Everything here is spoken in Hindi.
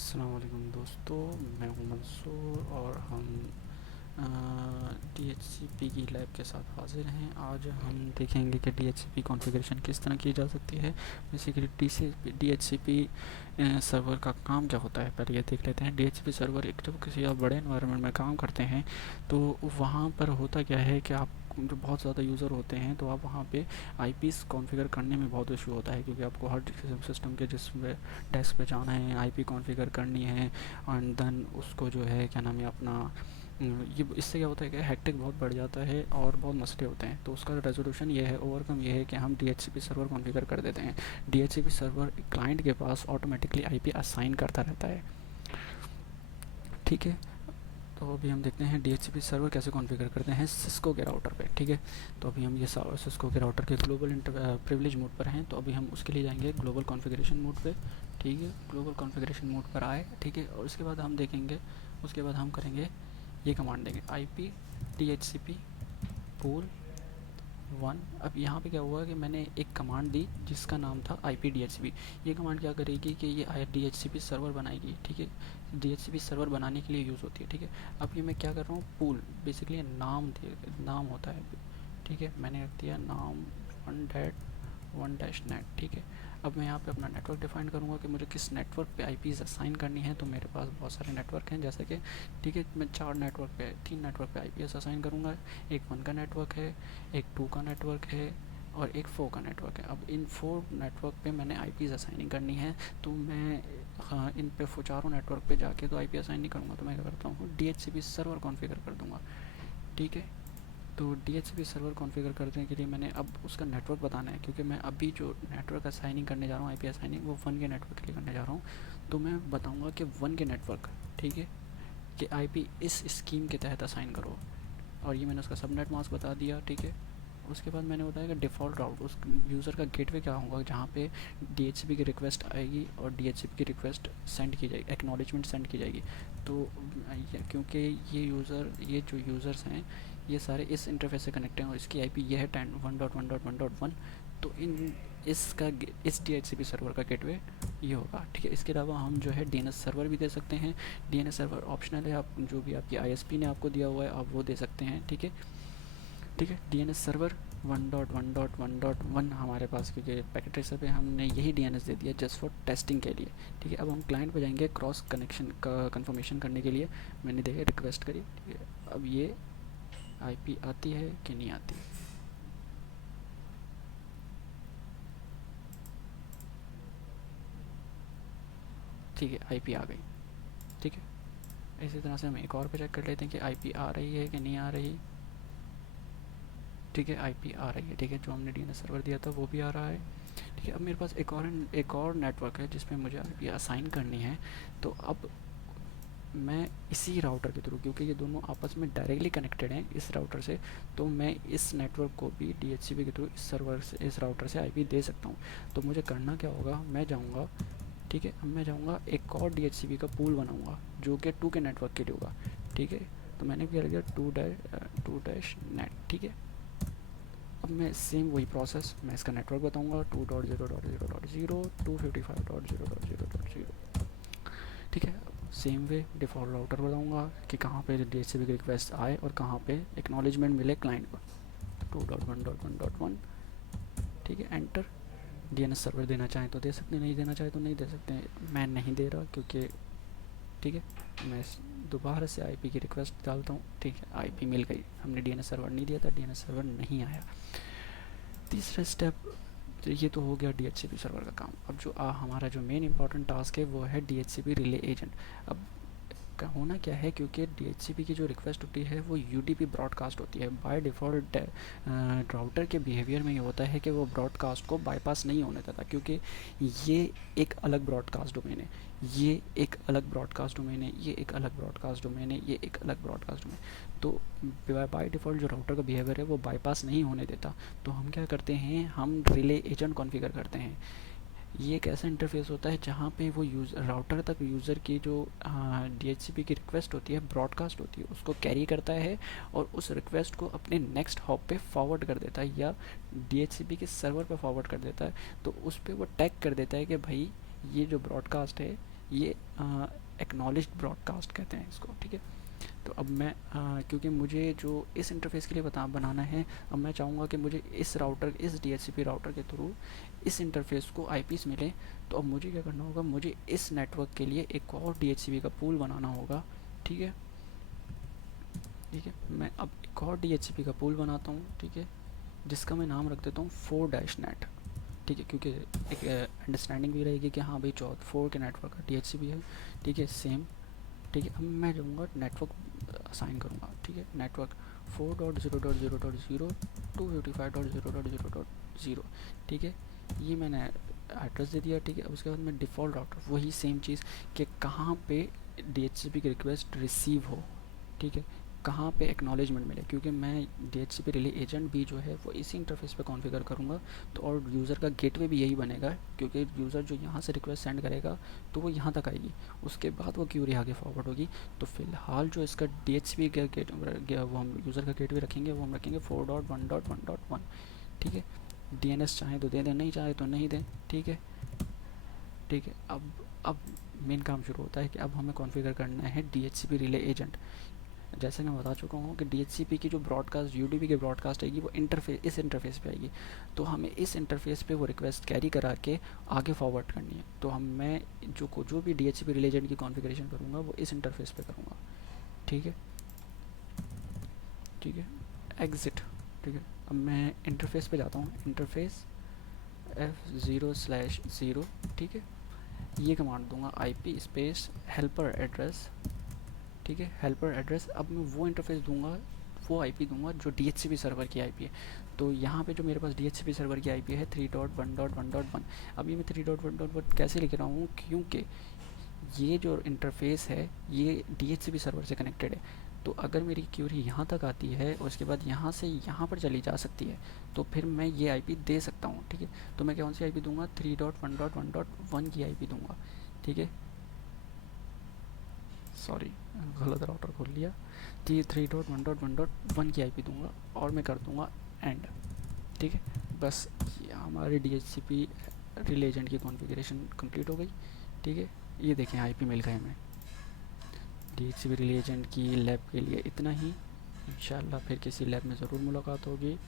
अस्सलाम वालेकुम दोस्तों, मैं हूं मंसूर और हम DHCP की लैब के साथ हाज़िर हैं। आज हम देखेंगे कि DHCP कॉन्फ़िगरेशन किस तरह की जा सकती है। बेसिकली DHCP सर्वर का काम क्या होता है, पहले ये देख लेते हैं। DHCP सर्वर एक जब किसी आप बड़े एनवायरनमेंट में काम करते हैं तो वहाँ पर होता क्या है कि आप जो बहुत ज़्यादा यूज़र होते हैं तो आप वहाँ पे आईपीस कॉन्फ़िगर करने में बहुत इशू होता है, क्योंकि आपको हर सिस्टम के जिस डेस्क पे जाना है, आईपी कॉन्फ़िगर करनी है एंड देन उसको जो है क्या नाम है अपना ये इससे क्या होता है कि हेक्टिक बहुत बढ़ जाता है और बहुत मसले होते हैं। तो उसका रेजोल्यूशन ये है, ओवरकम ये है कि हम DHCP सर्वर कॉन्फ़िगर कर देते हैं। DHCP सर्वर क्लाइंट के पास ऑटोमेटिकली आईपी असाइन करता रहता है। ठीक है, तो अभी हम देखते हैं DHCP सर्वर कैसे कॉन्फ़िगर करते हैं सिस्को के राउटर पे। ठीक है, तो अभी हम ये सिस्को के राउटर के ग्लोबल प्रिविलेज मोड पर हैं, तो अभी हम उसके लिए जाएंगे ग्लोबल कॉन्फ़िगरेशन मोड पे। ठीक है, ग्लोबल कॉन्फ़िगरेशन मोड पर आए। ठीक है, और उसके बाद हम देखेंगे, उसके बाद हम करेंगे ये कमांड देंगे IP DHCP pool 1। अब यहाँ पे क्या हुआ कि मैंने एक कमांड दी जिसका नाम था IP DHCP। ये कमांड क्या करेगी कि ये DHCP सर्वर बनाएगी। ठीक है, DHCP सर्वर बनाने के लिए यूज़ होती है। ठीक है, अब ये मैं क्या कर रहा हूँ, पूल बेसिकली नाम होता है। ठीक है, मैंने रख दिया नाम वन डैश नेट। ठीक है, अब मैं यहाँ पे अपना नेटवर्क डिफाइन करूँगा कि मुझे किस नेटवर्क पे आईपीज़ असाइन करनी है। तो मेरे पास बहुत सारे नेटवर्क हैं, जैसे कि ठीक है मैं तीन नेटवर्क पे आईपीएस असाइन करूँगा। एक 1 का नेटवर्क है, एक 2 का नेटवर्क है और एक 4 का नेटवर्क है। अब इन 4 नेटवर्क पे मैंने आईपीज़ असाइनिंग करनी है। तो मैं हाँ इन पे चारों नेटवर्क पे जाके तो आईपी असाइन नहीं करूँगा, तो मैं क्या करता हूँ DHCP सर्वर कॉन्फ़िगर कर दूँगा। ठीक है, तो DHCP सर्वर कॉन्फ़िगर करने के लिए मैंने अब उसका नेटवर्क बताना है, क्योंकि मैं अभी जो नेटवर्क असाइनिंग करने जा रहा हूँ, आईपी असाइनिंग, वो 1 के नेटवर्क के लिए करने जा रहा हूँ। तो मैं बताऊँगा कि 1 के नेटवर्क, ठीक है, कि आईपी इस स्कीम के तहत असाइन करो। और ये मैंने उसका सबनेट मास्क बता दिया। ठीक है, उसके बाद मैंने बताया कि डिफ़ॉल्ट राउट उस यूज़र का गेटवे क्या होगा, जहाँ पे DHCP की रिक्वेस्ट आएगी और DHCP की रिक्वेस्ट सेंड की जाएगी, एक्नॉलेजमेंट सेंड की जाएगी। तो क्योंकि ये जो यूज़र्स हैं ये सारे इस इंटरफेस से कनेक्ट हैं और इसकी आईपी ये है 10.1.1.1। तो इस DHCP सर्वर का गेटवे ये होगा। ठीक है, इसके अलावा हम जो है DNS सर्वर भी दे सकते हैं। DNS सर्वर ऑप्शनल है, आप जो भी आपकी ISP ने आपको दिया हुआ है आप वो दे सकते हैं। ठीक है, ठीक है, DNS सर्वर 1.1.1.1 हमारे पास, क्योंकि पैकेट ट्रेसर पे हमने यही DNS दे दिया जस्ट फॉर टेस्टिंग के लिए। ठीक है, अब हम क्लाइंट पे जाएंगे क्रॉस कनेक्शन का कंफर्मेशन करने के लिए। मैंने देखा रिक्वेस्ट करी। ठीक है, अब ये आईपी आती है कि नहीं आती। ठीक है, आईपी आ गई। ठीक है, इसी तरह से हम एक और पे चेक कर लेते हैं कि आईपी आ रही है कि नहीं आ रही। ठीक है, आईपी आ रही है। ठीक है, जो हमने DNS सर्वर दिया था वो भी आ रहा है। ठीक है, अब मेरे पास एक और नेटवर्क है जिसमें मुझे आईपी असाइन करनी है। तो अब मैं इसी राउटर के थ्रू, क्योंकि ये दोनों आपस में डायरेक्टली कनेक्टेड हैं इस राउटर से, तो मैं इस नेटवर्क को भी DHCP के थ्रू इस राउटर से आईपी दे सकता हूँ। तो मुझे करना क्या होगा, मैं जाऊँगा, ठीक है, अब मैं जाऊँगा एक और DHCP का पूल बनाऊँगा जो कि 2 के नेटवर्क के लिए होगा। ठीक है, तो मैंने क्या लिया 2 डैश नेट। ठीक है, अब मैं सेम वही प्रोसेस, मैं इसका नेटवर्क बताऊँगा 2.0.0.0 255.0.0.0। ठीक है, सेम वे डिफ़ॉल्ट राउटर बताऊँगा कि कहाँ पे DHCP की रिक्वेस्ट आए और कहाँ पे एक्नॉलेजमेंट मिले क्लाइंट को। 2.1.1.1। ठीक है, एंटर। DNS सर्वर देना चाहें तो दे सकते हैं, नहीं देना चाहे तो नहीं दे सकते हैं। मैं नहीं दे रहा क्योंकि ठीक है, मैं दोबारा से आईपी की रिक्वेस्ट डालता हूँ। ठीक है, आईपी मिल गई, हमने DNS सर्वर नहीं दिया था, DNS सर्वर नहीं आया। तीसरा स्टेप, तो ये तो हो गया DHCP सर्वर का काम। अब जो हमारा जो मेन इंपॉर्टेंट टास्क है वो है DHCP रिले एजेंट। अब का होना क्या है, क्योंकि DHCP की जो रिक्वेस्ट होती है वो UDP ब्रॉडकास्ट होती है। बाय डिफ़ॉल्ट राउटर के बिहेवियर में ये होता है कि वो ब्रॉडकास्ट को बाईपास नहीं होने देता, क्योंकि ये एक अलग ब्रॉडकास्ट डोमेन है, ये एक अलग ब्रॉडकास्ट डोमेन है, ये एक अलग ब्रॉडकास्ट डोमेन है, ये एक अलग ब्रॉडकास्ट डोमेन। तो बाय डिफ़ॉल्ट जो राउटर का बिहेवियर है वो बाईपास नहीं होने देता। तो हम क्या करते हैं, हम रिले एजेंट कॉन्फ़िगर करते हैं। ये एक ऐसा इंटरफेस होता है जहाँ पे वो राउटर तक यूज़र की जो DHCP की रिक्वेस्ट होती है, ब्रॉडकास्ट होती है, उसको कैरी करता है और उस रिक्वेस्ट को अपने नेक्स्ट हॉप पे फॉरवर्ड कर देता है या DHCP के सर्वर पे फॉरवर्ड कर देता है। तो उस पर वो टैग कर देता है कि भाई ये जो ब्रॉडकास्ट है ये एक्नॉलेज्ड ब्रॉडकास्ट कहते हैं इसको, ठीक है। तो अब मैं क्योंकि मुझे जो इस इंटरफेस के लिए बनाना है, अब मैं चाहूँगा कि मुझे इस राउटर, इस DHCP राउटर के थ्रू इस इंटरफेस को आईपीस मिले। तो अब मुझे क्या करना होगा, मुझे इस नेटवर्क के लिए एक और DHCP का पूल बनाना होगा, ठीक है। ठीक है, मैं अब एक और DHCP का पूल बनाता हूँ, ठीक है, जिसका मैं नाम रख देता हूँ 4-net, ठीक है, क्योंकि एक अंडरस्टैंडिंग भी रहेगी कि हाँ भाई 4 के नेटवर्क का DHCP है, ठीक है, सेम। ठीक है, अब मैं जाऊँगा नेटवर्क असाइन करूँगा, ठीक है, नेटवर्क 4.0.0.0 255.0.0.0, ठीक है, ये मैंने एड्रेस दे दिया, ठीक है। अब उसके बाद मैं डिफ़ॉल्ट राउटर वही सेम चीज़ कि कहाँ पे DHCP की रिक्वेस्ट रिसीव हो, ठीक है, कहाँ पे एक्नॉलेजमेंट मिले, क्योंकि मैं DHCP रिले एजेंट भी जो है वो इसी इंटरफेस पे कॉन्फ़िगर करूँगा। तो और यूज़र का गेटवे भी यही बनेगा, क्योंकि यूज़र जो यहाँ से रिक्वेस्ट सेंड करेगा तो वो यहाँ तक आएगी, उसके बाद वो क्यूरी आगे फॉरवर्ड होगी। तो फिलहाल जो इसका DHCP का गेट वो हम यूज़र का गेटवे रखेंगे, वो हम रखेंगे 4.1.1.1, ठीक है। DNS चाहे तो दे दें, नहीं चाहे तो नहीं दें, ठीक है। ठीक है, अब मेन काम शुरू होता है कि अब हमें कॉन्फ़िगर करना है DHCP रिले एजेंट। जैसे मैं बता चुका हूँ कि DHCP की जो ब्रॉडकास्ट, UDP की ब्रॉडकास्ट आएगी वो इस इंटरफेस पे आएगी। तो हमें इस इंटरफेस पे वो रिक्वेस्ट कैरी करा के आगे फॉरवर्ड करनी है। तो मैं जो भी DHCP रिले एजेंट की कॉन्फ़िगरेशन करूँगा वो इस इंटरफेस पे करूँगा, ठीक है। ठीक है, एग्ज़िट, ठीक है। अब मैं इंटरफेस पे जाता हूँ, इंटरफेस F0/0, ठीक है। ये कमांड दूंगा IP स्पेस हेल्पर एड्रेस, ठीक है, हेल्पर एड्रेस। अब मैं वो इंटरफेस दूंगा, वो IP दूंगा जो DHCP सर्वर की IP है। तो यहाँ पे जो मेरे पास DHCP सर्वर की IP है 3.1.1.1। अभी मैं 3.1.1 कैसे लिख रहा हूँ, क्योंकि ये जो इंटरफेस है ये DHCP सर्वर से कनेक्टेड है। तो अगर मेरी क्यूरी यहाँ तक आती है और उसके बाद यहाँ से यहाँ पर चली जा सकती है, तो फिर मैं ये IP दे सकता हूँ, ठीक है। तो मैं कौन सी IP दूंगा, 3.1.1.1 की IP दूंगा, ठीक है। सॉरी, गलत राउटर खोल लिया। 3.1.1.1 की IP दूंगा और मैं कर दूंगा एंड, ठीक है। बस ये हमारे DHCP रिले एजेंट की कॉन्फ़िगरेशन कंप्लीट हो गई, ठीक है। ये देखें IP मिल गए हमें। DHCP रिले एजेंट की लैब के लिए इतना ही। इंशाल्लाह फिर किसी लैब में ज़रूर मुलाकात होगी।